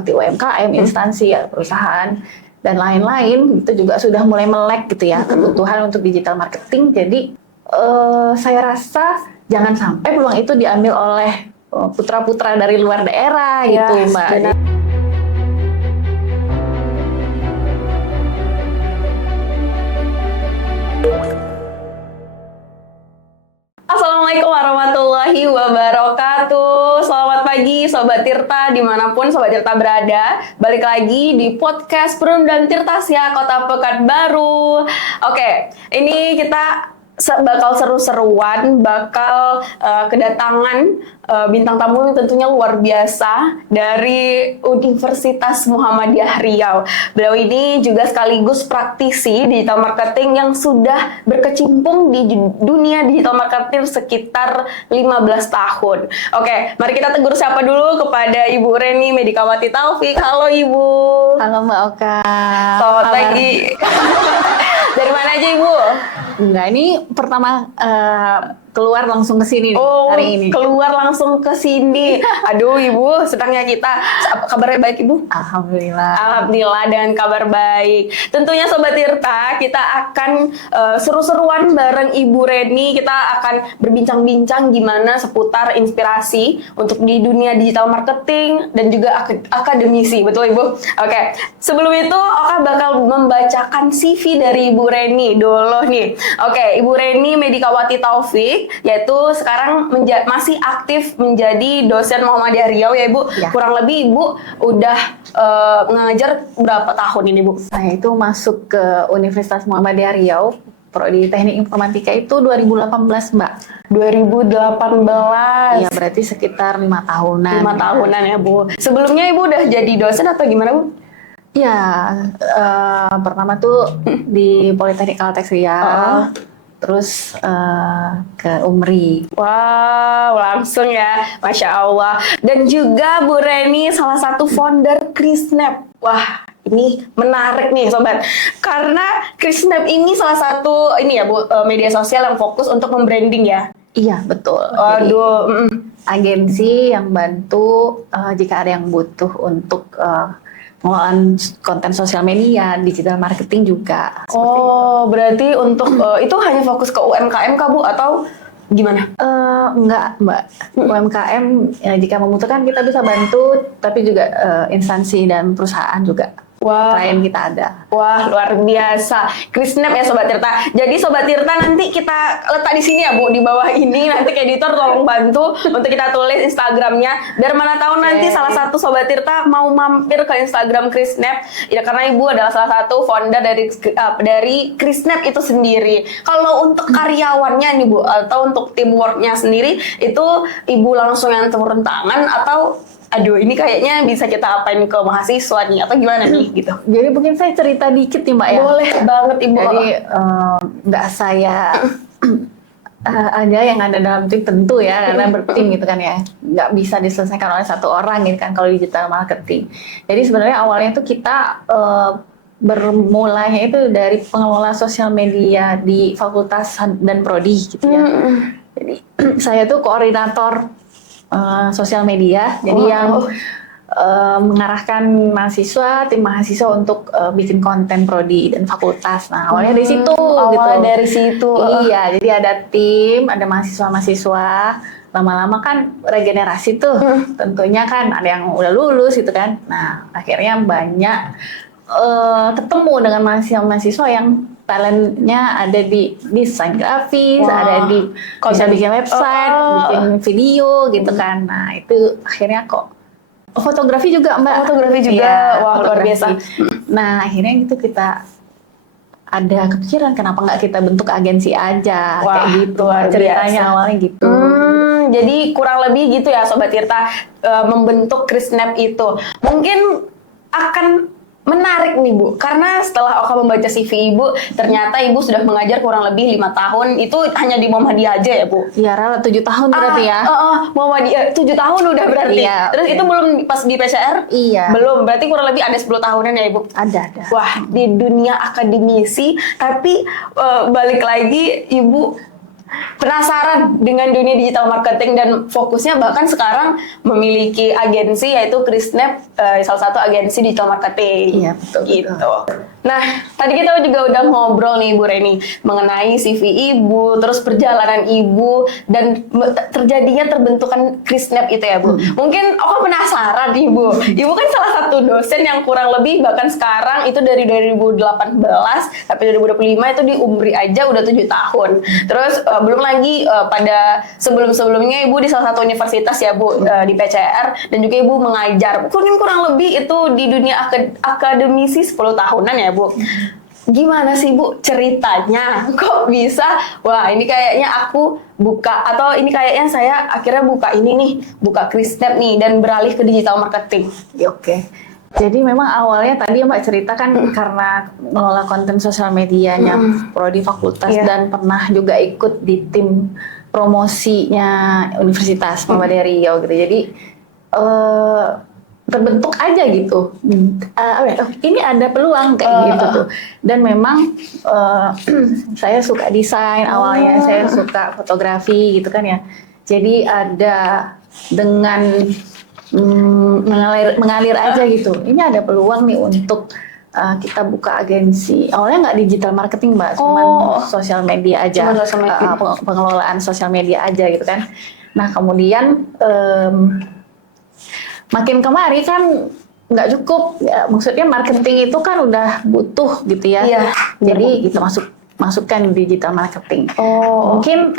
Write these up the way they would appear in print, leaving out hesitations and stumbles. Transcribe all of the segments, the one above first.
seperti UMKM, instansi, ya, perusahaan dan lain-lain itu juga sudah mulai melek gitu ya kebutuhan untuk digital marketing. Jadi saya rasa jangan sampai peluang itu diambil oleh putra-putra dari luar daerah gitu, Mbak. Benar. Assalamualaikum warahmatullahi wabarakatuh. Selamat pagi Sobat Tirta dimanapun Sobat Tirta berada. Balik lagi di podcast Perum dan Tirtasya Kota Pekanbaru. Oke, ini kita bakal seru-seruan, bakal kedatangan bintang tamu yang tentunya luar biasa dari Universitas Muhammadiyah Riau. Beliau ini juga sekaligus praktisi digital marketing yang sudah berkecimpung di dunia digital marketing sekitar 15 tahun. Oke, mari kita tegur siapa dulu kepada Ibu Reni Medikawati Taufik. Halo Ibu. Halo Mbak Oka. Selamat pagi. Dari mana aja Ibu? Enggak, ini pertama keluar langsung ke sini hari ini. Keluar langsung ke sini. Aduh Ibu, sedangnya kita. Kabarnya baik Ibu? Alhamdulillah. Alhamdulillah dengan kabar baik. Tentunya Sobat Tirta, kita akan seru-seruan bareng Ibu Reni. Kita akan berbincang-bincang gimana seputar inspirasi untuk di dunia digital marketing dan juga akademisi. Betul Ibu? Oke. Sebelum itu, Oka bakal membacakan CV dari Ibu Reni dulu nih. Oke, Ibu Reni Medikawati Taufik, yaitu sekarang masih aktif menjadi dosen Muhammadiyah Riau ya Ibu. Ya. Kurang lebih Ibu udah ngajar berapa tahun ini Bu? Saya itu masuk ke Universitas Muhammadiyah Riau, Prodi Teknik Informatika itu 2018 Mbak. 2018. Iya, berarti sekitar 5 tahunan. 5 tahunan ya Bu. Sebelumnya Ibu udah jadi dosen atau gimana Bu? Ya, pertama tuh di Politeknik Kalteks Riau, terus ke UMRI. Wow, langsung ya, Masya Allah. Dan juga Bu Reni salah satu founder Krisnap. Wah, ini menarik nih Sobat. Karena Krisnap ini salah satu ini ya Bu, media sosial yang fokus untuk membranding ya. Iya, betul. Aduh, Agensi yang bantu jika ada yang butuh untuk pengelolaan konten sosial media, digital marketing juga. Berarti untuk itu hanya fokus ke UMKM kah Bu atau gimana? Enggak Mbak, UMKM jika membutuhkan kita bisa bantu, tapi juga instansi dan perusahaan juga. Wah, Klien kita ada. Wah, luar biasa. Krisnap ya Sobat Tirta. Jadi Sobat Tirta nanti kita letak di sini ya Bu, di bawah ini. Nanti ke editor tolong bantu untuk kita tulis Instagramnya. Biar mana tahu nanti salah satu Sobat Tirta mau mampir ke Instagram Krisnap. Ya karena Ibu adalah salah satu founder dari Krisnap itu sendiri. Kalau untuk karyawannya nih Bu, atau untuk teamworknya sendiri, itu Ibu langsung yang turun tangan atau aduh ini kayaknya bisa kita apain ke mahasiswa nih atau gimana nih gitu. Jadi mungkin saya cerita dikit nih Mbak ya. Boleh banget Ibu. Jadi nggak saya aja yang ada dalam tim tentu ya, karena bertim gitu kan ya. Nggak bisa diselesaikan oleh satu orang gitu kan kalau digital marketing. Jadi sebenarnya awalnya tuh kita bermulainya itu dari pengelola sosial media di fakultas dan prodi gitu ya. Jadi saya tuh koordinator sosial media, jadi yang mengarahkan tim mahasiswa untuk bikin konten prodi dan fakultas. Nah awalnya dari situ. Dari situ. Iya, jadi ada tim, ada mahasiswa. Lama-lama kan regenerasi tuh, tentunya kan ada yang udah lulus gitu kan. Nah akhirnya banyak ketemu dengan mahasiswa yang talentnya ada di desain grafis, ada di bisa bikin website, bikin video gitu kan. Nah itu akhirnya kok fotografi juga Mbak. Fotografi juga, ya, wah luar biasa. Nah akhirnya gitu kita ada kepikiran kenapa nggak kita bentuk agensi aja, kayak gitu. Ceritanya awalnya gitu. Jadi kurang lebih gitu ya Sobat Tirta, membentuk Krisnap itu. Mungkin akan menarik nih Bu, karena setelah Oka membaca CV Ibu, ternyata Ibu sudah mengajar kurang lebih 5 tahun, itu hanya di Muhammadiyah aja ya Bu? Iya, Rala 7 tahun berarti ya. Muhammadiyah 7 tahun udah berarti. Iya, terus itu belum pas di PCR? Iya. Belum, berarti kurang lebih ada 10 tahunan ya Ibu? Ada. Wah, di dunia akademisi, tapi balik lagi Ibu penasaran dengan dunia digital marketing dan fokusnya bahkan sekarang memiliki agensi yaitu Krisnep, salah satu agensi digital marketing. Iya, betul. Gitu. Nah, tadi kita juga udah ngobrol nih Bu Reni mengenai CV Ibu, terus perjalanan Ibu dan terjadinya terbentukan Krisnep itu ya Bu. Mungkin aku penasaran nih Bu. Ibu kan salah satu dosen yang kurang lebih bahkan sekarang itu dari 2018 sampai 2025 itu di Umri aja udah 7 tahun. Terus belum lagi pada sebelum-sebelumnya Ibu di salah satu universitas ya Bu, di PCR, dan juga Ibu mengajar. Kurang lebih itu di dunia akademisi 10 tahunan ya Bu. Gimana sih Bu ceritanya? Kok bisa? Wah, ini kayaknya aku buka, atau ini kayaknya saya akhirnya buka ini nih, buka Krisnep nih dan beralih ke digital marketing. Oke. Jadi memang awalnya tadi Mbak ceritakan karena mengelola konten sosial medianya prodi fakultas dan pernah juga ikut di tim promosinya Universitas Muhammadiyah Riau gitu. Jadi terbentuk aja gitu. Ini ada peluang kayak gitu tuh. Dan memang saya suka desain awalnya, saya suka fotografi gitu kan ya. Jadi ada dengan mengalir aja gitu. Ini ada peluang nih untuk kita buka agensi. Awalnya nggak digital marketing Mbak, cuman sosial media aja, pengelolaan sosial media aja gitu kan. Nah kemudian makin kemari kan nggak cukup, ya, maksudnya marketing itu kan udah butuh gitu ya. Iya, jadi kita masukkan digital marketing. Mungkin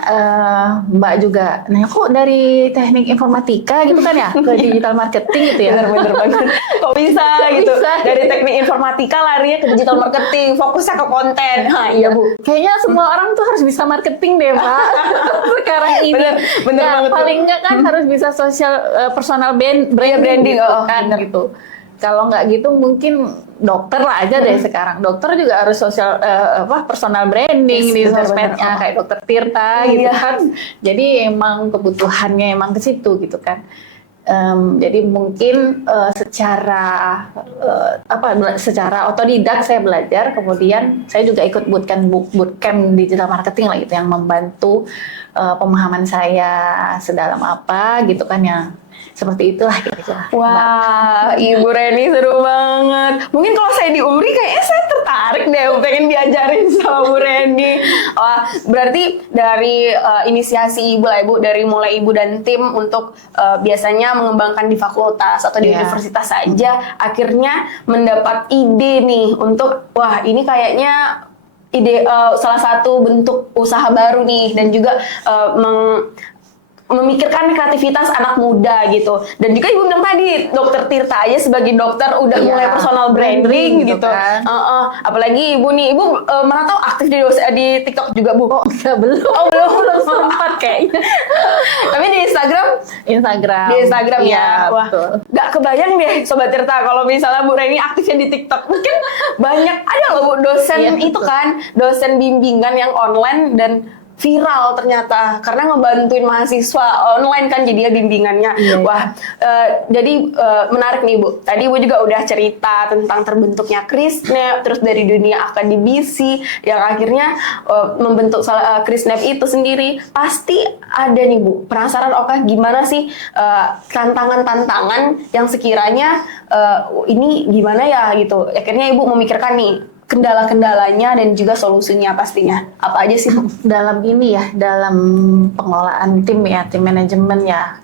Mbak juga, nah kok dari teknik informatika gitu kan ya ke digital marketing gitu ya? Bener banget. Kok bisa gitu? Dari teknik informatika larinya ke digital marketing, fokusnya ke konten. Iya Bu. Kayaknya semua orang tuh harus bisa marketing deh Mbak. Sekarang ini. Bener banget. Paling enggak kan harus bisa personal branding kan gitu. Kalau nggak gitu mungkin dokter lah aja deh sekarang. Dokter juga harus personal branding di sosmednya kayak Dokter Tirta gitu kan. Jadi emang kebutuhannya emang ke situ gitu kan. Jadi mungkin secara otodidak saya belajar, kemudian saya juga ikut bootcamp digital marketing lah gitu yang membantu pemahaman saya sedalam apa gitu kan ya. Seperti itulah kira-kira. Wah, Ibu Reni seru banget. Mungkin kalau saya di Umri kayaknya saya tertarik deh, pengen diajarin sama Bu Reni. Wah, berarti dari inisiasi Ibu lah Ibu, dari mulai Ibu dan tim untuk biasanya mengembangkan di fakultas atau di universitas saja, akhirnya mendapat ide nih untuk, wah ini kayaknya ide salah satu bentuk usaha baru nih, dan juga memikirkan kreativitas anak muda gitu. Dan juga Ibu bilang tadi Dokter Tirta aja sebagai dokter udah mulai personal branding gitu kan. Apalagi Ibu nih, Ibu mana tahu aktif di TikTok juga Bu? Belum sempat kayaknya. Tapi di Instagram ya. Wah, gak kebayang deh Sobat Tirta kalau misalnya Bu Reni aktifnya di TikTok. Mungkin banyak ada loh Bu dosen itu kan, dosen bimbingan yang online dan viral ternyata karena ngebantuin mahasiswa online kan jadinya bimbingannya. Wah, jadi menarik nih Bu. Tadi Ibu juga udah cerita tentang terbentuknya Krisnep, terus dari dunia akademisi yang akhirnya membentuk Krisnep itu sendiri. Pasti ada nih Bu, penasaran gimana sih tantangan-tantangan yang sekiranya ini gimana ya gitu. Akhirnya Ibu memikirkan nih kendala-kendalanya dan juga solusinya pastinya. Apa aja sih Bu? Dalam pengelolaan tim manajemen ya.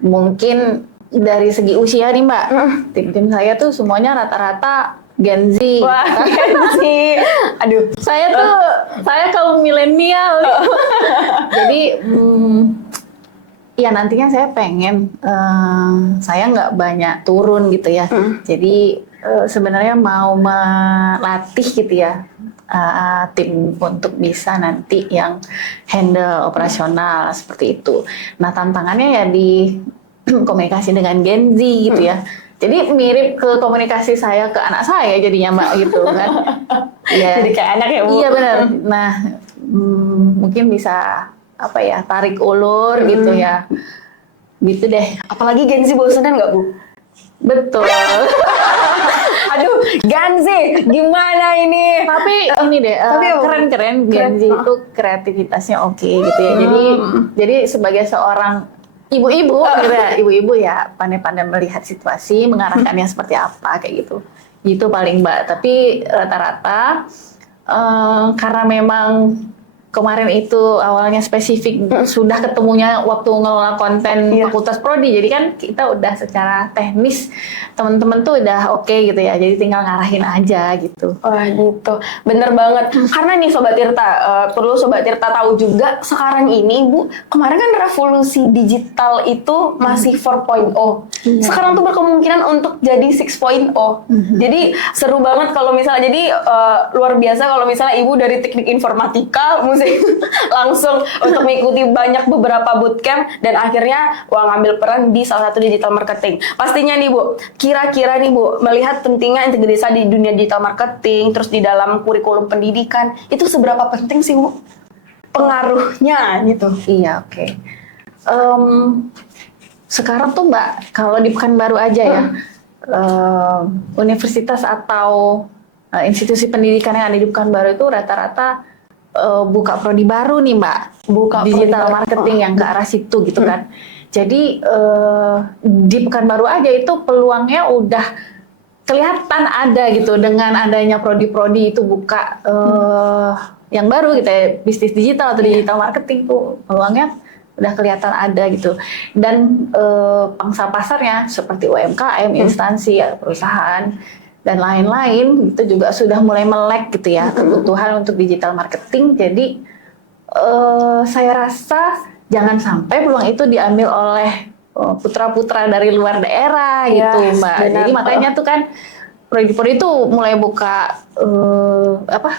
Mungkin dari segi usia nih Mbak, tim saya tuh semuanya rata-rata Gen Z. Wah, Gen Z. Aduh, saya kaum milenial. Jadi ya nantinya saya pengen saya nggak banyak turun gitu ya. Jadi sebenarnya mau melatih gitu ya tim untuk bisa nanti yang handle operasional seperti itu. Nah tantangannya ya di komunikasi dengan Gen Z gitu ya. Jadi mirip ke komunikasi saya ke anak saya jadinya Mbak gitu kan. Ya. Jadi kayak anak ya Bu? Iya benar. Nah mungkin bisa tarik ulur gitu ya. Gitu deh. Apalagi Gen Z bosenan nggak Bu? Betul. Aduh, Ganzi, gimana ini? Tapi ini deh, keren-keren Gen Z itu kreativitasnya oke gitu ya. Jadi sebagai seorang ibu-ibu gitu ya, ibu-ibu ya pandai-pandai melihat situasi, mengarahkannya seperti apa kayak gitu. Itu paling Mbak. Tapi rata-rata karena memang kemarin itu awalnya spesifik sudah ketemunya waktu ngelola konten Fakultas Prodi, jadi kan kita udah secara teknis teman-teman tuh udah oke gitu ya, jadi tinggal ngarahin aja gitu. Wah gitu, bener banget. Karena nih Sobat Tirta, perlu Sobat Tirta tahu juga sekarang ini Bu, kemarin kan revolusi digital itu masih 4.0. Sekarang tuh berkemungkinan untuk jadi 6.0. Jadi seru banget kalau misalnya, jadi luar biasa kalau misalnya Ibu dari teknik informatika, musik langsung untuk mengikuti banyak beberapa bootcamp dan akhirnya ngambil peran di salah satu digital marketing. Pastinya nih Bu, kira-kira nih Bu, melihat pentingnya integrasi di dunia digital marketing, terus di dalam kurikulum pendidikan, itu seberapa penting sih Bu pengaruhnya gitu? Iya, oke. Sekarang tuh Mbak, kalau di Pekanbaru aja ya, universitas atau institusi pendidikan yang ada di Pekanbaru itu rata-rata buka prodi baru nih Mbak, buka digital marketing yang ke arah situ gitu kan. Jadi di Pekanbaru aja itu peluangnya udah kelihatan ada gitu dengan adanya prodi-prodi itu buka yang baru gitu ya, bisnis digital atau digital marketing tuh peluangnya udah kelihatan ada gitu. Dan pangsa pasarnya seperti UMKM, instansi, ya, perusahaan dan lain-lain itu juga sudah mulai melek gitu ya kebutuhan untuk digital marketing. Jadi saya rasa jangan sampai peluang itu diambil oleh putra-putra dari luar daerah gitu Mbak. Benar. Jadi makanya tuh kan prodi-prodi itu mulai buka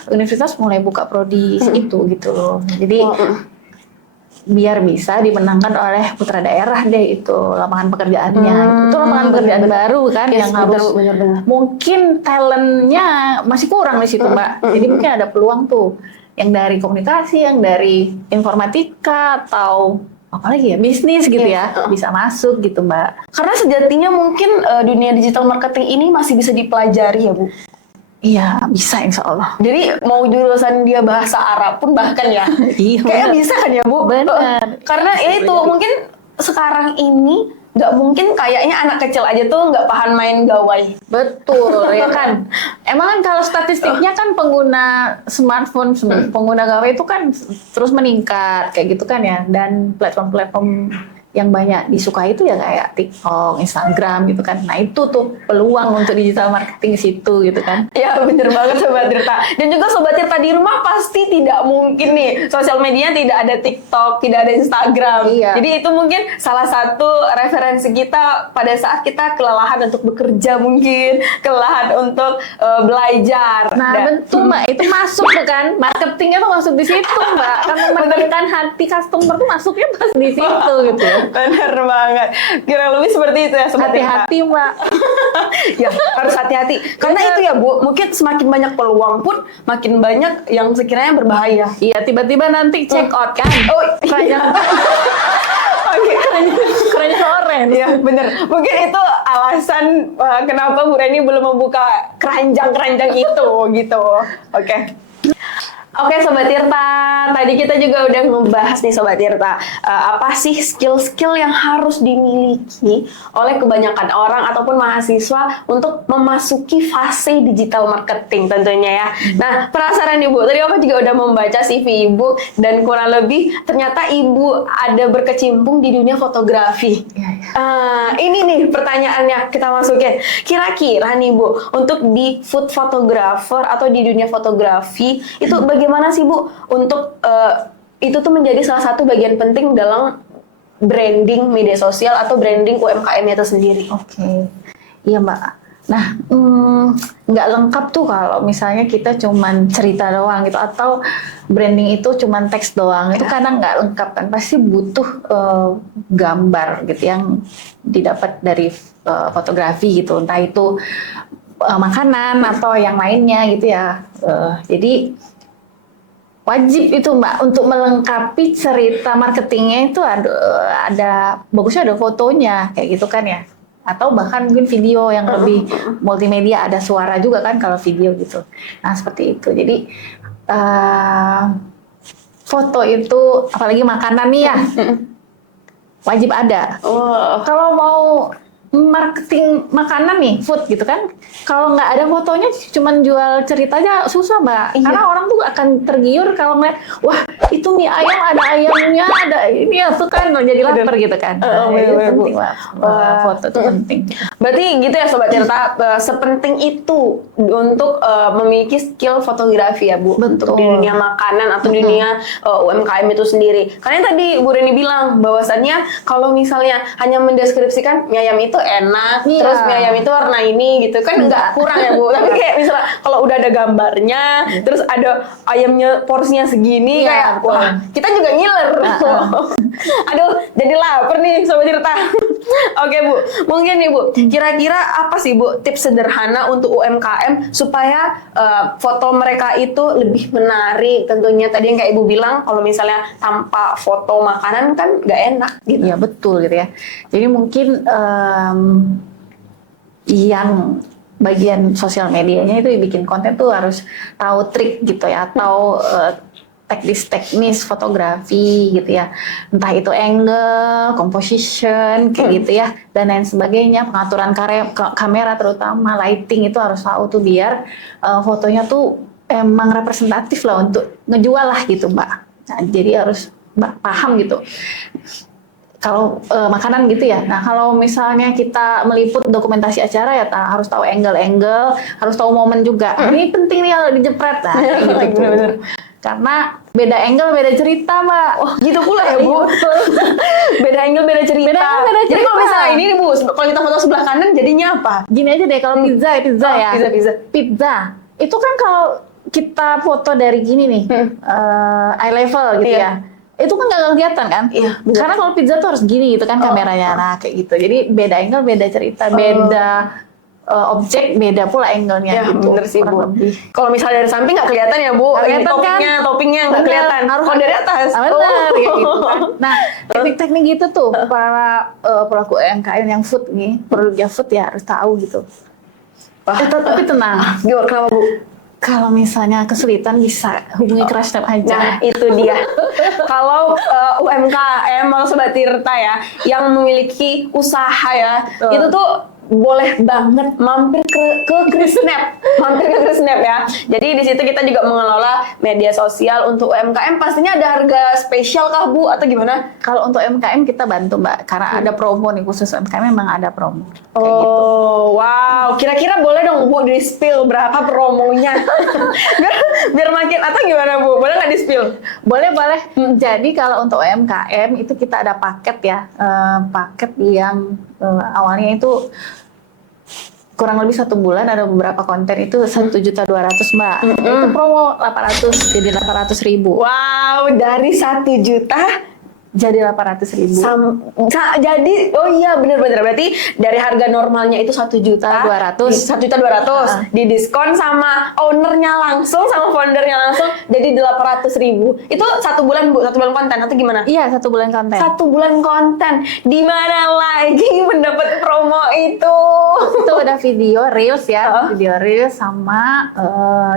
universitas mulai buka prodi itu gitu loh. Jadi biar bisa dimenangkan oleh putra daerah deh itu lapangan pekerjaannya. Itu lapangan pekerjaan baru kan yang harus mungkin talentnya masih kurang di situ Mbak. Jadi mungkin ada peluang tuh yang dari komunikasi, yang dari informatika atau apalagi ya bisnis gitu ya bisa masuk gitu Mbak. Karena sejatinya mungkin dunia digital marketing ini masih bisa dipelajari ya Bu. Iya, bisa insya Allah. Jadi mau jurusan dia bahasa Arab pun bahkan ya, kayaknya bisa kan ya Bu? Benar. Karena ya itu mungkin sekarang ini nggak mungkin kayaknya anak kecil aja tuh nggak paham main gawai. Betul ya kan. Emang kan kalau statistiknya kan pengguna smartphone, pengguna gawai itu kan terus meningkat kayak gitu kan ya. Dan platform-platform yang banyak disukai itu ya kayak TikTok, Instagram gitu kan. Nah itu tuh peluang untuk digital marketing situ gitu kan. Ya bener banget Sobat Tirta. Dan juga Sobat Tirta di rumah pasti tidak mungkin nih sosial media tidak ada TikTok, tidak ada Instagram. Iya. Jadi itu mungkin salah satu referensi kita pada saat kita kelelahan untuk bekerja mungkin, kelelahan untuk belajar. Nah betul Mbak, itu masuk tuh kan. Marketingnya tuh masuk di situ Mbak. Kan memenangkan hati customer tuh masuknya pas di situ gitu ya. Bener banget. Kira lebih seperti itu ya Sobat Tirta. Hati-hati Mbak. Ya harus hati-hati. Karena itu ya Bu, mungkin semakin banyak peluang pun makin banyak yang sekiranya berbahaya. Iya tiba-tiba nanti check out kan. Oh keranjang. Oke, keranjang orange. Iya bener. Mungkin itu alasan kenapa Bu Reni belum membuka keranjang-keranjang itu gitu. Oke. Oke Sobat Tirta, tadi kita juga udah ngebahas nih Sobat Tirta, apa sih skill-skill yang harus dimiliki oleh kebanyakan orang ataupun mahasiswa untuk memasuki fase digital marketing tentunya ya. Nah penasaran nih Bu, tadi aku juga udah membaca CV Ibu dan kurang lebih ternyata Ibu ada berkecimpung di dunia fotografi. Ini nih pertanyaannya kita masukin. Kira-kira nih Bu, untuk di food photographer atau di dunia fotografi itu bagaimana sih Bu untuk itu tuh menjadi salah satu bagian penting dalam branding media sosial atau branding UMKM itu sendiri? Oke. Iya Mbak. Nah, nggak lengkap tuh kalau misalnya kita cuman cerita doang gitu atau branding itu cuman teks doang. Itu kadang nggak lengkap kan. Pasti butuh gambar gitu yang didapat dari fotografi gitu. Entah itu makanan atau yang lainnya gitu ya. Jadi wajib itu Mbak untuk melengkapi cerita marketingnya itu ada bagusnya ada fotonya kayak gitu kan ya. atau bahkan mungkin video yang lebih multimedia, ada suara juga kan kalau video gitu. Nah seperti itu. Jadi foto itu apalagi makanan nih ya wajib ada. Kalau mau marketing makanan nih, food gitu kan, kalau nggak ada fotonya cuman jual cerita aja susah Mbak. Karena orang tuh akan tergiur kalau ngeliat, wah itu mie ayam ada ayamnya, ada ini ya tuh kan jadi lapar gitu kan. Itu penting Mbak. Foto itu penting. Berarti gitu ya Sobat Tirta, sepenting itu untuk memiliki skill fotografi ya Bu. Betul. Untuk di dunia makanan atau dunia UMKM itu sendiri. Karena tadi Bu Reni bilang bahwasannya kalau misalnya hanya mendeskripsikan mie ayam itu enak, terus mie ayam itu warna ini gitu kan nggak kurang ya Bu. Tapi kayak misalnya kalau udah ada gambarnya, terus ada ayamnya porsinya segini, kayak wah kita juga ngiler. Aduh, jadi lapar nih Sobat Tirta. Oke Bu, mungkin nih Bu, kira-kira apa sih Bu tips sederhana untuk UMKM supaya foto mereka itu lebih menarik? Tentunya tadi yang kayak Ibu bilang, kalau misalnya tanpa foto makanan kan nggak enak gitu. Iya betul gitu ya. Jadi mungkin yang bagian sosial medianya itu bikin konten tuh harus tahu trik gitu ya, atau teknis fotografi gitu ya, entah itu angle, composition kayak gitu ya, dan lain sebagainya, pengaturan kamera terutama lighting itu harus tahu tuh biar fotonya tuh emang representatif lah untuk ngejual lah gitu Mbak. Nah, jadi harus Mbak paham gitu. Kalau makanan gitu ya. Nah kalau misalnya kita meliput dokumentasi acara ya harus tahu angle, harus tahu momen juga. Ini penting nih kalau dijepret lah. Gitu. Bener-bener. Karena beda angle beda cerita Mbak. Oh gitu pula ya Bu. Beda angle beda cerita. Jadi kalau misalnya ini nih Bu, kalau kita foto sebelah kanan jadinya apa? Gini aja deh, kalau pizza ya. Pizza. Itu kan kalau kita foto dari gini nih, eye level gitu ya. Itu kan nggak kelihatan kan? Iya. Karena kalau pizza tuh harus gini gitu kan kameranya, nah kayak gitu. Jadi beda angle, beda cerita, beda objek, beda pula angle-nya ya, gitu. Bener sih Bu. Kalau misalnya dari samping nggak kelihatan ya Bu, ini toppingnya nggak kelihatan. Kalau dari atas, benar kayak gitu kan. Nah teknik-teknik gitu tuh para pelaku UMKM yang food nih, produknya food ya harus tahu gitu. Tapi tenang. Kenapa Bu? Kalau misalnya kesulitan bisa hubungi Crushtab aja. Nah itu dia. Kalau UMKM atau Sobat Tirta ya yang memiliki usaha ya, itu tuh boleh banget mampir ke Krisnap, ya. Jadi di situ kita juga mengelola media sosial untuk UMKM. Pastinya ada harga spesial kah Bu atau gimana? Kalau untuk UMKM kita bantu Mbak, karena ada promo nih khusus UMKM, memang ada promo. Kayak gitu. Wow. Kira-kira boleh dong Bu di spill berapa promonya? biar makin atau gimana Bu? Boleh nggak di spill? Boleh. Jadi kalau untuk UMKM itu kita ada paket ya, paket yang awalnya itu kurang lebih 1 bulan, ada beberapa konten itu 1.200.000 Mbak. Itu promo 800 jadi 800.000. Wow, dari 1 juta jadi 800.000. Jadi oh iya benar berarti dari harga normalnya itu 1.200.000 didiskon sama ownernya langsung, sama foundernya langsung jadi 800.000. Itu 1 bulan Bu, 1 bulan konten atau gimana? Iya, 1 bulan konten. 1 bulan konten. Di mana lagi mendapat promo itu? Itu ada video reels ya, video reels sama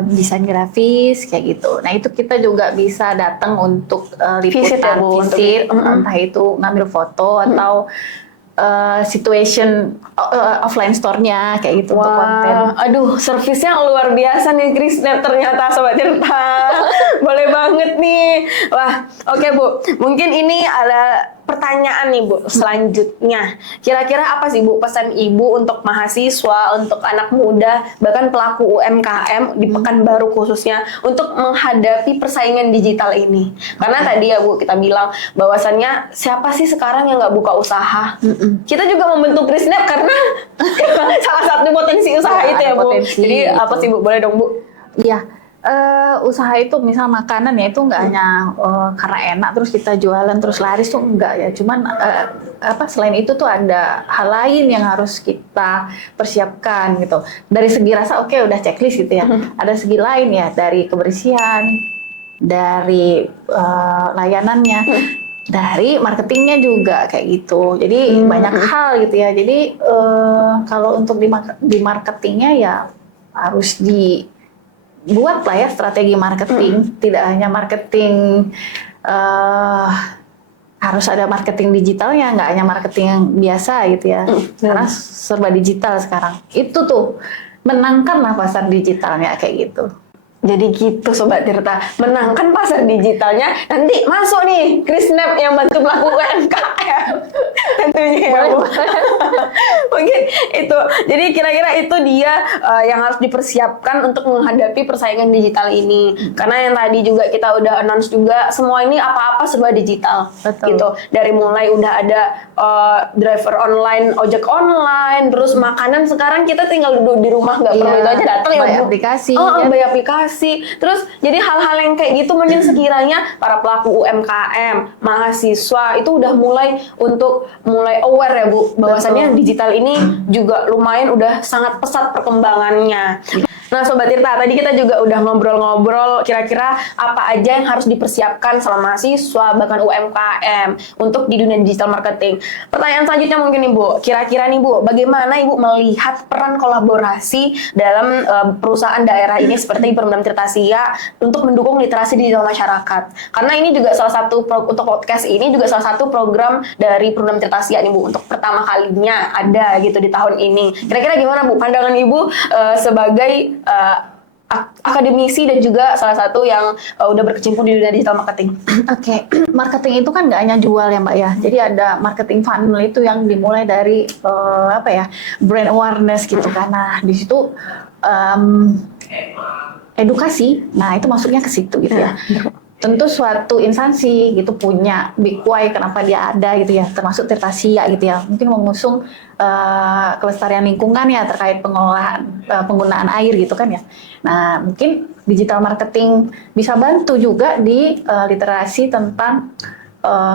desain grafis kayak gitu. Nah itu kita juga bisa datang untuk liputan, visit, entah itu ngambil foto atau situation offline store-nya kayak gitu untuk konten. Aduh, servisnya luar biasa nih Krisnap ternyata Sobat Tirta. Boleh banget nih. Wah, oke Bu. Mungkin ini ada pertanyaan nih Bu selanjutnya. Kira-kira apa sih Bu pesan Ibu untuk mahasiswa, untuk anak muda, bahkan pelaku UMKM di Pekanbaru khususnya untuk menghadapi persaingan digital ini? Karena tadi ya Bu kita bilang bahwasannya siapa sih sekarang yang nggak buka usaha? Kita juga membentuk Krisnap karena salah satu potensi usaha itu ya Bu. Jadi apa sih Bu? Boleh dong Bu? Iya. Usaha itu misal makanan ya itu nggak hanya karena enak terus kita jualan terus laris tuh enggak ya, cuman selain itu tuh ada hal lain yang harus kita persiapkan gitu. Dari segi rasa oke, udah checklist gitu ya, ada segi lain ya, dari kebersihan, dari layanannya, dari marketingnya juga kayak gitu. Jadi banyak hal gitu ya. Jadi kalau untuk di marketingnya ya harus dibuat lah ya strategi marketing. Tidak hanya marketing harus ada marketing digitalnya, nggak hanya marketing yang biasa gitu ya. Karena serba digital sekarang. Itu tuh menangkanlah pasar digitalnya kayak gitu. Jadi gitu Sobat Tirta, menangkan pasar digitalnya, nanti masuk nih Krisnap yang bantu pelaku UMKM tentunya ya Bu. Mungkin itu, jadi kira-kira itu dia yang harus dipersiapkan untuk menghadapi persaingan digital ini. Karena yang tadi juga kita udah announce juga, semua ini apa-apa serba digital. Betul. Gitu. Dari mulai udah ada driver online, ojek online, terus makanan sekarang kita tinggal duduk di rumah nggak perlu itu aja datang ya Bu. Aplikasi. By aplikasi. Terus jadi hal-hal yang kayak gitu mungkin sekiranya para pelaku UMKM, mahasiswa itu udah mulai aware ya Bu, bahwasannya digital ini juga lumayan udah sangat pesat perkembangannya. Nah Sobat Tirta, tadi kita juga udah ngobrol-ngobrol kira-kira apa aja yang harus dipersiapkan selama mahasiswa bahkan UMKM untuk di dunia digital marketing. Pertanyaan selanjutnya mungkin nih Bu, kira-kira nih Bu, bagaimana Ibu melihat peran kolaborasi dalam perusahaan daerah ini seperti Perumdam Tirtasia untuk mendukung literasi digital masyarakat? Karena ini juga salah satu untuk podcast ini juga salah satu program dari Perumdam Tirtasia nih Bu, untuk pertama kalinya ada gitu di tahun ini. Kira-kira gimana Bu pandangan Ibu sebagai akademisi dan juga salah satu yang udah berkecimpung di dunia digital marketing? Oke, marketing itu kan nggak hanya jual ya Mbak ya. Jadi ada marketing funnel itu yang dimulai dari brand awareness gitu kan. Nah di situ edukasi. Nah itu masuknya ke situ gitu ya. Tentu suatu instansi gitu punya big why kenapa dia ada gitu ya, termasuk Tirtasia gitu ya, mungkin mengusung kelestarian lingkungan ya terkait penggunaan air gitu kan ya. Nah mungkin digital marketing bisa bantu juga di literasi tentang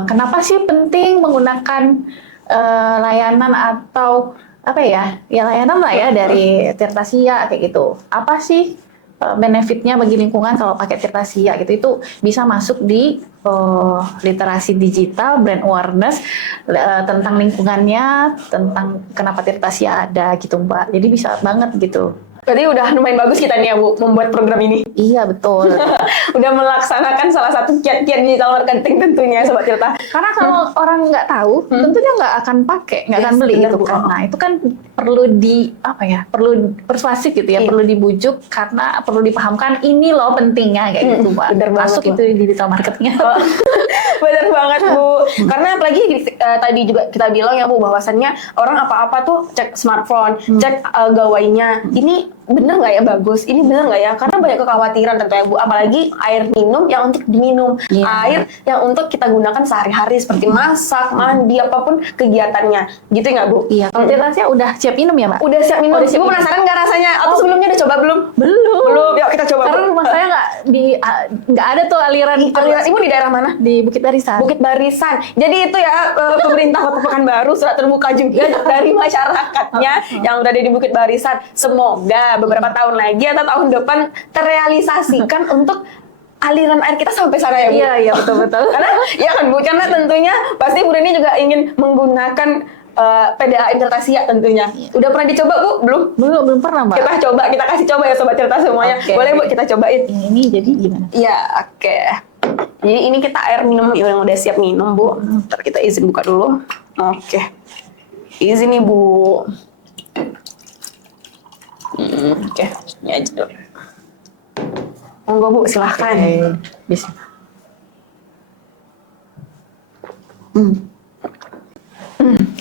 kenapa sih penting menggunakan layanan atau layanan lah ya dari Tirtasia kayak gitu. Apa sih benefitnya bagi lingkungan kalau pakai Tirtasia gitu, itu bisa masuk di literasi digital, brand awareness tentang lingkungannya, tentang kenapa Tirtasia ada gitu Mbak. Jadi bisa banget gitu. Berarti udah lumayan bagus kita nih ya Bu membuat program ini. Iya betul. Udah melaksanakan salah satu kiat-kiat digital marketing tentunya Sobat Tirta. Karena kalau orang nggak tahu, tentunya nggak akan pakai, nggak akan beli gitu kan. Nah itu kan perlu perlu persuasif gitu ya, perlu dibujuk karena perlu dipahamkan ini loh pentingnya kayak gitu Mbak. Masuk itu di digital marketingnya. Benar banget Bu. Karena apalagi tadi juga kita bilang ya Bu bahwasannya orang apa-apa tuh cek smartphone, cek gawainya. Ini bener nggak ya bagus? Ini bener nggak ya? Karena banyak kekhawatiran tentunya Bu. Apalagi air minum yang untuk diminum, air yang untuk kita gunakan sehari-hari seperti masak, mandi, apapun kegiatannya. Gitu nggak Bu? Iya. Kalau Tirtasia udah siap minum ya Mbak? Udah siap minum. Udah siap Ibu minum. penasaran nggak rasanya? Atau sebelumnya udah coba belum? Belum. Yuk kita coba. Karena rumah saya nggak ada tuh aliran. Ibu di daerah mana? Di Bukit Barisan. Bukit Barisan. Jadi itu ya pemerintah Kota Pekanbaru surat terbuka juga dari masyarakatnya yang berada di Bukit Barisan. Semoga beberapa tahun lagi atau tahun depan terrealisasikan untuk aliran air kita sampai sana ya Bu. Iya betul. Karena ya kan Bu, karena tentunya pasti Bu Reni juga ingin menggunakan PDAM Tirtasia tentunya. Udah pernah dicoba Bu? Belum pernah Mbak. Kita coba, kita kasih coba ya Sobat Tirta semuanya. Boleh Bu kita cobain. Ini jadi gimana? Iya, oke. Jadi ini kita air minum yang udah siap minum Bu. Ntar kita izin buka dulu. Oke. Izin nih Bu. Oke, ini aja dulu. Monggo Bu, silahkan. Bisa.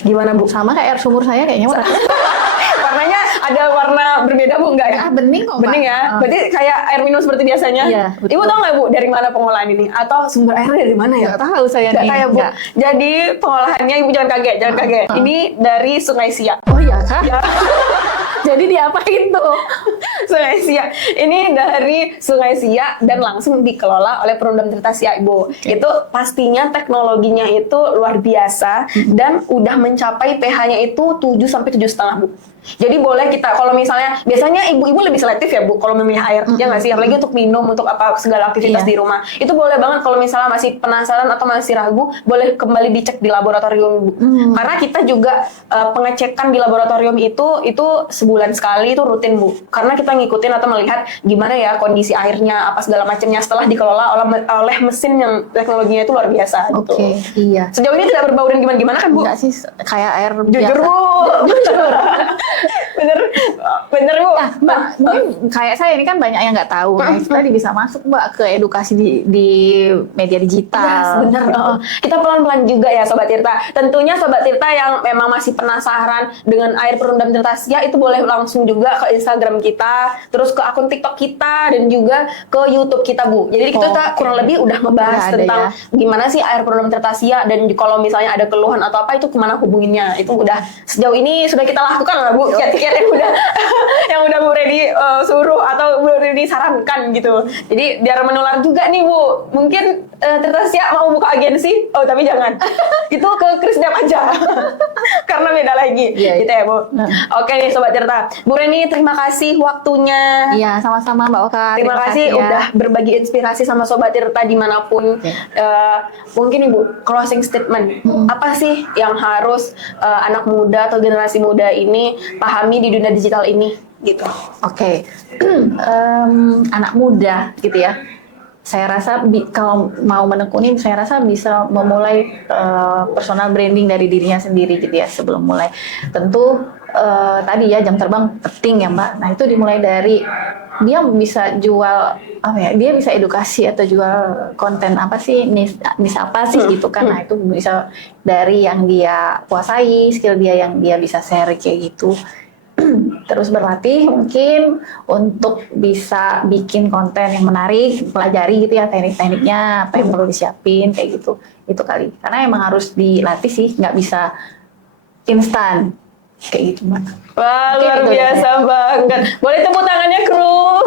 Gimana Bu? Sama kayak air sumur saya kayaknya Mbak. Warnanya ada warna berbeda Bu, enggak ya? Bening kok Mbak. Bening ya? Berarti kayak air minum seperti biasanya? Iya, Ibu tahu nggak Bu, dari mana pengolahan ini? Atau sumber airnya dari mana ya? Nggak tahu saya Nggak nih. tahu ya Bu. Jadi pengolahannya Ibu jangan kaget, jangan kaget. Ini dari Sungai Siak. Oh iya kah? Ya. Jadi diapain tuh? Sungai Siak. Ini dari Sungai Siak dan langsung dikelola oleh Perumda Tirta Siak, Ibu. Itu pastinya teknologinya itu luar biasa dan udah mencapai pH-nya itu 7 sampai 7,5, Bu. Jadi boleh kita, kalau misalnya, biasanya ibu-ibu lebih selektif ya Bu, kalau memilih air, ya nggak sih? Apalagi untuk minum, untuk apa segala aktivitas di rumah. Itu boleh banget kalau misalnya masih penasaran atau masih ragu, boleh kembali dicek di laboratorium, Bu. Karena kita juga pengecekan di laboratorium itu sebulan sekali, itu rutin, Bu. Karena kita ngikutin atau melihat gimana ya kondisi airnya, apa segala macamnya setelah dikelola oleh mesin yang teknologinya itu luar biasa gitu. Oke, iya. Sejauh ini tidak berbau dan gimana kan, Bu? Enggak sih, kayak air Jujur, biasa. Bu. Jujur. bener Bu. Nah, Mbak, mungkin kayak saya ini kan banyak yang nggak tahu. Nah, tadi bisa masuk Mbak ke edukasi di media digital. Yes, bener. Kita pelan-pelan juga ya Sobat Tirta. Tentunya Sobat Tirta yang memang masih penasaran dengan air Perumda Tirta Siak itu boleh langsung juga ke Instagram kita, terus ke akun TikTok kita dan juga ke YouTube kita, Bu. Jadi kita kurang lebih udah ngebahas tentang gimana sih air Perumda Tirta Siak, dan kalau misalnya ada keluhan atau apa itu kemana hubunginnya. Itu udah sejauh ini sudah kita lakukan lah, Bu. Kiat-kiat yang udah Bu Redi suruh atau Bu Redi sarankan gitu. Jadi biar menular juga nih, Bu. Mungkin Tirta Siak mau buka agensi, tapi jangan. Itu ke Krisdam aja. Karena beda lagi. Gitu ya, Bu. Oke nih Sobat Tirta. Bu Reni, terima kasih waktunya. Iya, sama-sama Mbak Oka. Terima kasih ya. udah berbagi inspirasi sama Sobat Tirta dimanapun. Mungkin Ibu, closing statement. Apa sih yang harus anak muda atau generasi muda ini pahami di dunia digital ini? Gitu. Oke. Anak muda gitu ya. Saya rasa kalau mau menekuni, saya rasa bisa memulai personal branding dari dirinya sendiri gitu ya sebelum mulai. Tentu tadi ya jam terbang penting ya Mbak. Nah itu dimulai dari dia bisa jual apa ya? Dia bisa edukasi atau jual konten apa sih? Nis apa sih gitu kan? Nah itu bisa dari yang dia kuasai, skill dia yang dia bisa share kayak gitu. Terus berlatih mungkin untuk bisa bikin konten yang menarik, pelajari gitu ya teknik-tekniknya, apa yang perlu disiapin kayak gitu. Itu kali. Karena emang harus dilatih sih, nggak bisa instan kayak gitu Mbak. Wah, luar biasa banget. Boleh tepuk tangannya kru.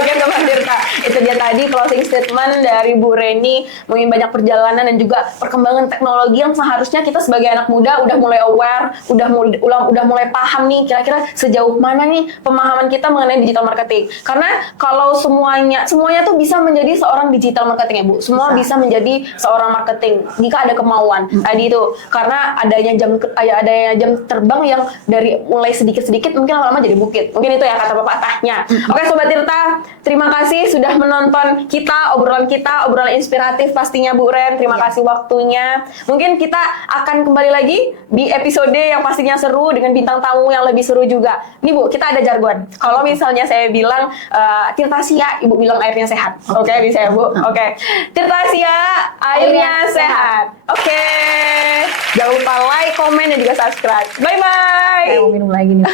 Oke Sobat Tirta, itu dia tadi closing statement dari Bu Reni. Mungkin banyak perjalanan dan juga perkembangan teknologi yang seharusnya kita sebagai anak muda udah mulai aware, udah mulai paham nih kira-kira sejauh mana nih pemahaman kita mengenai digital marketing. Karena kalau semuanya tuh bisa menjadi seorang digital marketing ya Bu. Semua bisa menjadi seorang marketing jika ada kemauan. Tadi itu karena adanya jam terbang yang dari mulai sedikit-sedikit mungkin lama-lama jadi bukit. Mungkin itu ya kata pepatahnya. Oke Sobat Tirta, terima kasih sudah menonton obrolan inspiratif pastinya Bu Ren. Terima kasih waktunya. Mungkin kita akan kembali lagi di episode yang pastinya seru dengan bintang tamu yang lebih seru juga. Nih Bu, kita ada jargon. Kalau misalnya saya bilang Tirta Siak, Ibu bilang airnya sehat. Oke, bisa ya Bu? Oke. Tirta Siak, airnya sehat. Oke. Jangan lupa like, komen, dan juga subscribe. Bye-bye. Saya mau minum lagi nih.